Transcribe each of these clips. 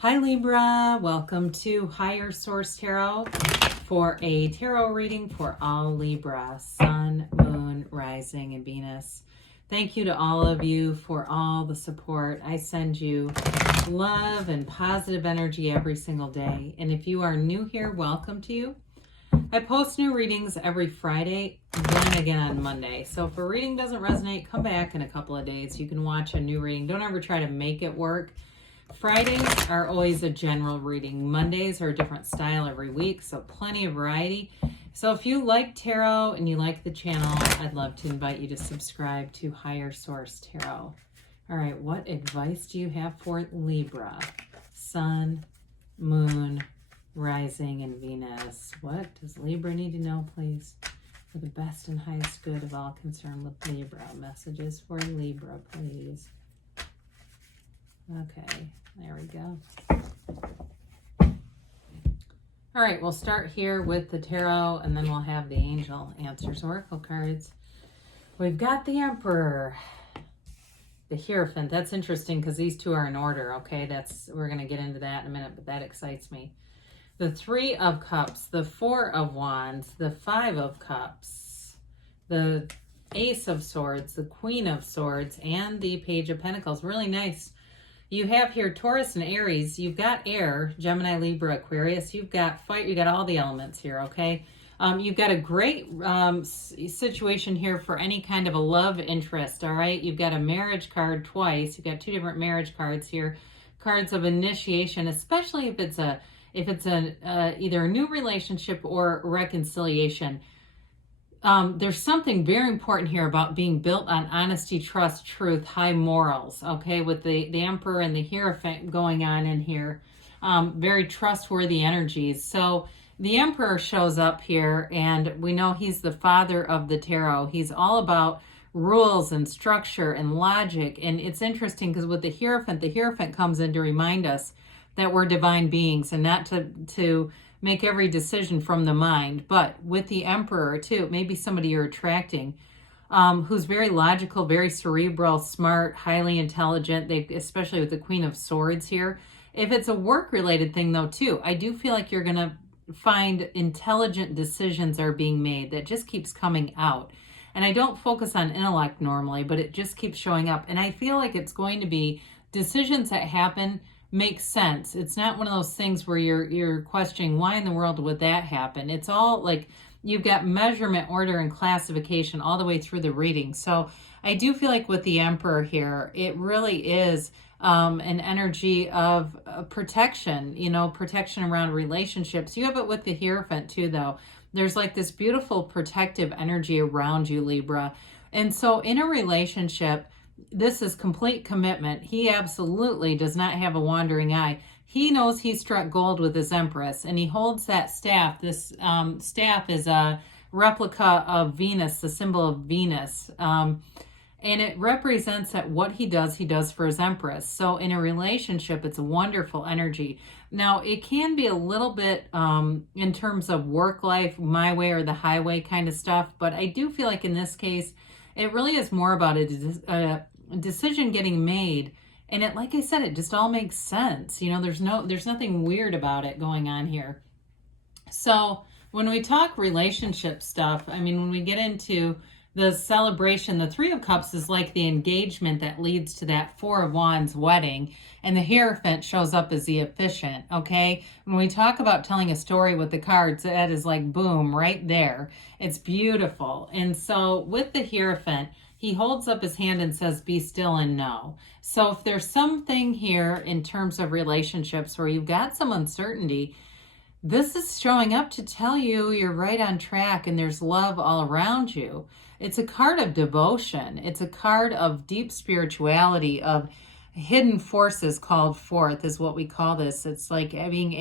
Hi Libra, welcome to Higher Source Tarot for a tarot reading for all Libra, Sun, Moon, Rising, and Venus. Thank you to all of you for all the support. I send you love and positive energy every single day. And if you are new here, welcome to you. I post new readings every Friday, then again on Monday. So if a reading doesn't resonate, come back in a couple of days. You can watch a new reading. Don't ever try to make it work. Fridays are always a general reading. Mondays are a different style every week, so plenty of variety. So if you like tarot and you like the channel, I'd love to invite you to subscribe to Higher Source Tarot. All right, what advice do you have for Libra? Sun, Moon, Rising, and Venus. What does Libra need to know, please? For the best and highest good of all concerned with Libra. Messages for Libra, please. Okay, there we go. All right, we'll start here with the tarot, and then we'll have the angel answers, oracle cards. We've got the Emperor, the Hierophant. That's interesting because these two are in order, okay? We're going to get into that in a minute, but that excites me. The Three of Cups, the Four of Wands, the Five of Cups, the Ace of Swords, the Queen of Swords, and the Page of Pentacles. Really nice. You have here Taurus and Aries. You've got air, Gemini, Libra, Aquarius. You've got fire. You got all the elements here, okay? You've got a great situation here for any kind of a love interest, all right? You've got a marriage card twice. You've got two different marriage cards here. Cards of initiation, especially if it's either a new relationship or reconciliation. There's something very important here about being built on honesty, trust, truth, high morals, okay, with the Emperor and the Hierophant going on in here. Very trustworthy energies. So the Emperor shows up here, and we know he's the father of the tarot. He's all about rules and structure and logic, and it's interesting because with the Hierophant comes in to remind us that we're divine beings and not to make every decision from the mind. But with the Emperor too, maybe somebody you're attracting who's very logical, very cerebral, smart, highly intelligent, especially with the Queen of Swords here. If it's a work-related thing though too, I do feel like you're going to find intelligent decisions are being made. That just keeps coming out. And I don't focus on intellect normally, but it just keeps showing up. And I feel like it's going to be decisions that happen makes sense. It's not one of those things where you're questioning why in the world would that happen. It's all like you've got measurement, order, and classification all the way through the reading. So I do feel like with the Emperor here, it really is an energy of protection, protection around relationships. You have it with the Hierophant too, though. There's like this beautiful protective energy around you, Libra. And so in a relationship, this is complete commitment. He absolutely does not have a wandering eye. He knows he struck gold with his Empress, and he holds that staff. This staff is a replica of Venus, the symbol of Venus. And it represents that what he does for his Empress. So in a relationship, it's a wonderful energy. Now, it can be a little bit in terms of work life, my way or the highway kind of stuff, but I do feel like in this case, it really is more about a decision getting made. And it, like I said, it just all makes sense. There's nothing weird about it going on here. So when we talk relationship stuff, I mean, when we get into the celebration, the Three of Cups is like the engagement that leads to that Four of Wands wedding. And the Hierophant shows up as the officiant, okay? When we talk about telling a story with the cards, that is like boom, right there. It's beautiful. And so with the Hierophant, he holds up his hand and says, be still and know. So if there's something here in terms of relationships where you've got some uncertainty, this is showing up to tell you you're right on track and there's love all around you. It's a card of devotion. It's a card of deep spirituality, of hidden forces called forth is what we call this. It's like being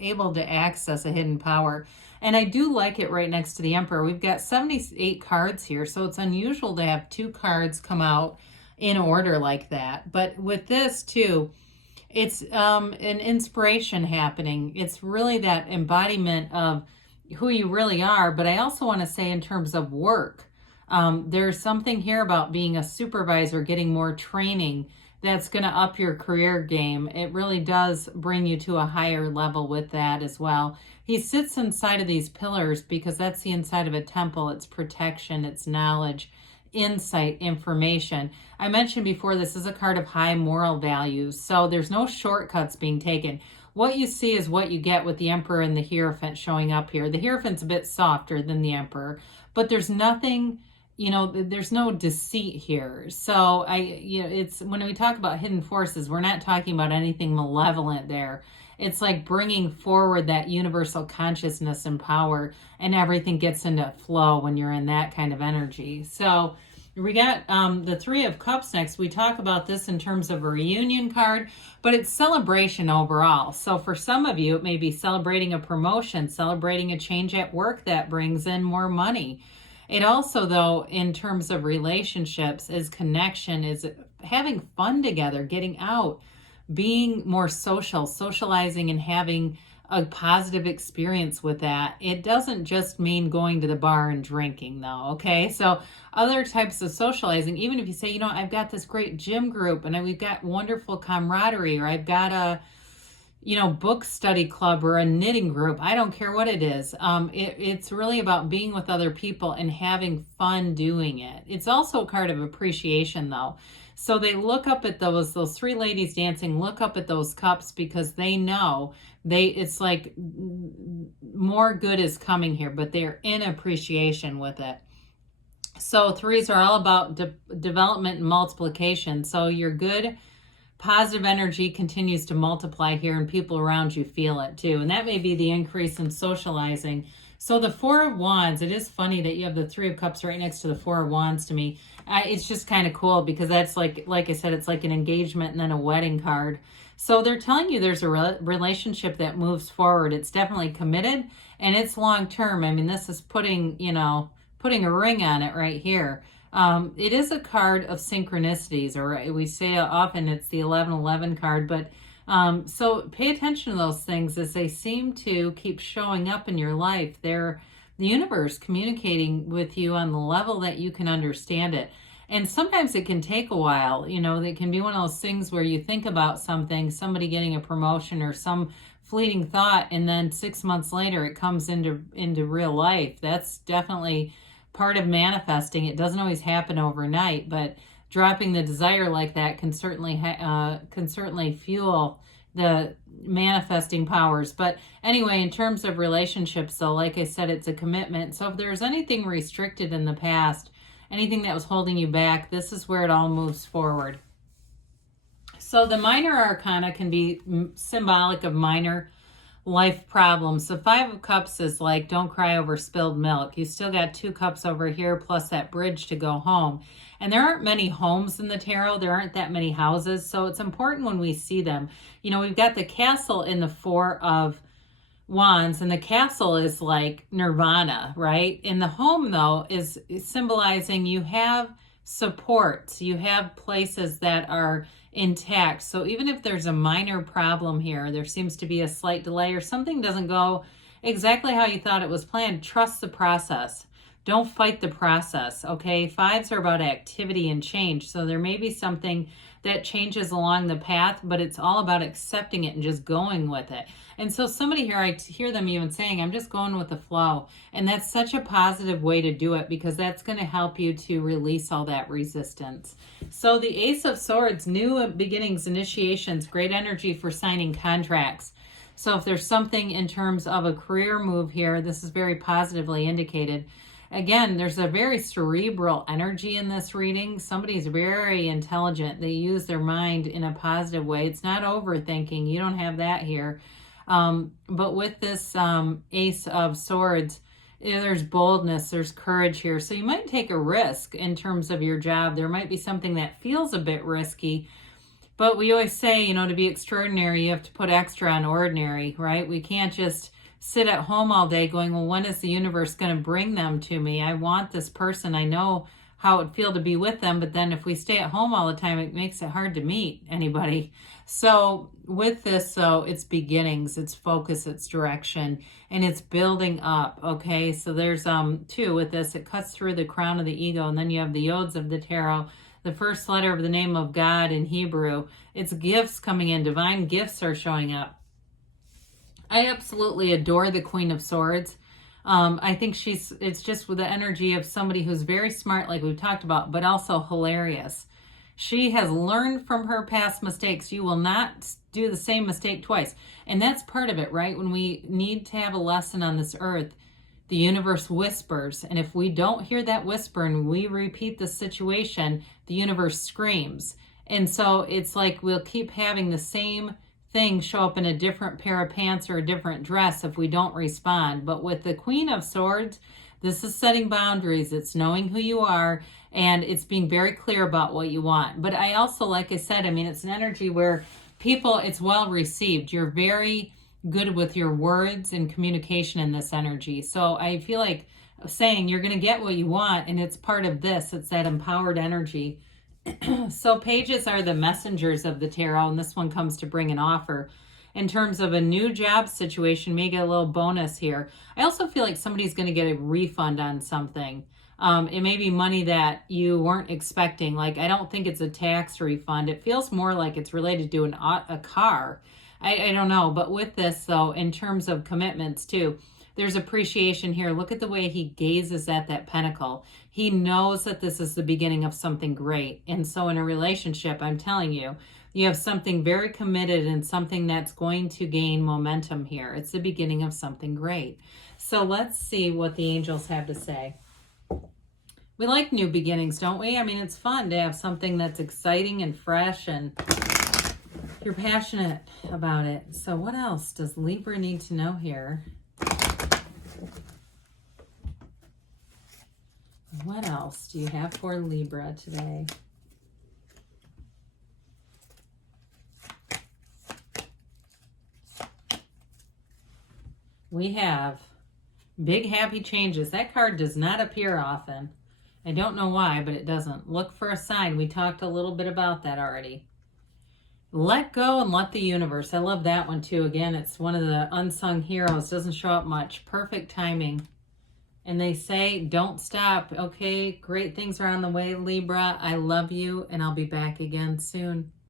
able to access a hidden power. And I do like it right next to the Emperor. We've got 78 cards here, so it's unusual to have two cards come out in order like that. But with this too, it's an inspiration happening. It's really that embodiment of who you really are. But I also want to say in terms of work, there's something here about being a supervisor, getting more training, that's going to up your career game. It really does bring you to a higher level with that as well. He sits inside of these pillars because that's the inside of a temple. It's protection, it's knowledge, insight, information. I mentioned before, this is a card of high moral values, so there's no shortcuts being taken. What you see is what you get with the Emperor and the Hierophant showing up here. The Hierophant's a bit softer than the Emperor, but there's nothing, there's no deceit here. So it's when we talk about hidden forces, we're not talking about anything malevolent there. It's like bringing forward that universal consciousness and power, and everything gets into flow when you're in that kind of energy. So we got the Three of Cups next. We talk about this in terms of a reunion card, but it's celebration overall. So for some of you, it may be celebrating a promotion, celebrating a change at work that brings in more money. It also, though, in terms of relationships, is connection, is having fun together, getting out, being more socializing and having a positive experience with that. It doesn't just mean going to the bar and drinking, though, okay? So other types of socializing, even if you say, I've got this great gym group and we've got wonderful camaraderie, or I've got a book study club or a knitting group. I don't care what it is. It's really about being with other people and having fun doing it. It's also a card of appreciation, though. So they look up at those three ladies dancing, look up at those cups because they know it's like more good is coming here, but they're in appreciation with it. So threes are all about development and multiplication. So your good positive energy continues to multiply here, and people around you feel it too. And that may be the increase in socializing. So the Four of Wands, it is funny that you have the Three of Cups right next to the Four of Wands to me. It's just kind of cool because that's like I said, it's like an engagement and then a wedding card. So they're telling you there's a relationship that moves forward. It's definitely committed and it's long term. I mean, this is putting a ring on it right here. It is a card of synchronicities, or we say often it's the 1111 card, but so pay attention to those things as they seem to keep showing up in your life. They're the universe communicating with you on the level that you can understand it. And sometimes it can take a while. It can be one of those things where you think about something, somebody getting a promotion or some fleeting thought, and then 6 months later it comes into real life. That's definitely part of manifesting. It doesn't always happen overnight, but dropping the desire like that can certainly fuel the manifesting powers. But anyway, in terms of relationships, though, like I said, it's a commitment. So if there's anything restricted in the past, anything that was holding you back, this is where it all moves forward. So the minor arcana can be symbolic of minor life problems. The Five of Cups is like, don't cry over spilled milk. You still got 2 cups over here plus that bridge to go home. And there aren't many homes in the tarot. There aren't that many houses. So it's important when we see them. We've got the castle in the Four of Wands, and the castle is like nirvana, right? And the home, though, is symbolizing you have supports. You have places that are intact. So even if there's a minor problem here, there seems to be a slight delay or something doesn't go exactly how you thought it was planned, trust the process. Don't fight the process, okay? Fives are about activity and change. So there may be something that changes along the path, but it's all about accepting it and just going with it. And so somebody here, I hear them even saying, I'm just going with the flow. And that's such a positive way to do it because that's going to help you to release all that resistance. So the Ace of Swords, new beginnings, initiations, great energy for signing contracts. So if there's something in terms of a career move here, this is very positively indicated. Again, there's a very cerebral energy in this reading. Somebody's very intelligent. They use their mind in a positive way. It's not overthinking. You don't have that here. But with this Ace of Swords, there's boldness, there's courage here. So you might take a risk in terms of your job. There might be something that feels a bit risky. But we always say, to be extraordinary, you have to put extra on ordinary, right? We can't just sit at home all day going, well, when is the universe going to bring them to me? I want this person. I know how it would feel to be with them. But then if we stay at home all the time, it makes it hard to meet anybody. So with this, though, it's beginnings, it's focus, it's direction, and it's building up, okay? So there's 2 with this. It cuts through the crown of the ego, and then you have the Yods of the tarot. the first letter of the name of God in Hebrew. It's gifts coming in. Divine gifts are showing up. I absolutely adore the Queen of Swords. I think it's just with the energy of somebody who's very smart, like we've talked about, but also hilarious. She has learned from her past mistakes. You will not do the same mistake twice. And that's part of it, right? When we need to have a lesson on this earth, the universe whispers. And if we don't hear that whisper and we repeat the situation, the universe screams. And so it's like we'll keep having the same thing show up in a different pair of pants or a different dress if we don't respond. But with the Queen of Swords, this is setting boundaries. It's knowing who you are, and it's being very clear about what you want. But I also, like I said, I mean, it's an energy where people, it's well received. You're very good with your words and communication in this energy. So I feel like saying you're going to get what you want, and it's part of this. It's that empowered energy. So pages are the messengers of the tarot, and this one comes to bring an offer. In terms of a new job situation, may get a little bonus here. I also feel like somebody's going to get a refund on something. It may be money that you weren't expecting. Like, I don't think it's a tax refund. It feels more like it's related to a car. I don't know. But with this, though, in terms of commitments, too, there's appreciation here. Look at the way he gazes at that pentacle. He knows that this is the beginning of something great. And so in a relationship, I'm telling you, you have something very committed and something that's going to gain momentum here. It's the beginning of something great. So let's see what the angels have to say. We like new beginnings, don't we? I mean, it's fun to have something that's exciting and fresh, and you're passionate about it. So what else does Libra need to know here? What else do you have for Libra today? We have big happy changes. That card does not appear often. I don't know why, but it doesn't. Look for a sign. We talked a little bit about that already. Let go and let the universe. I love that one too. Again, it's one of the unsung heroes. Doesn't show up much. Perfect timing. And they say, don't stop. Okay, great things are on the way, Libra. I love you, and I'll be back again soon.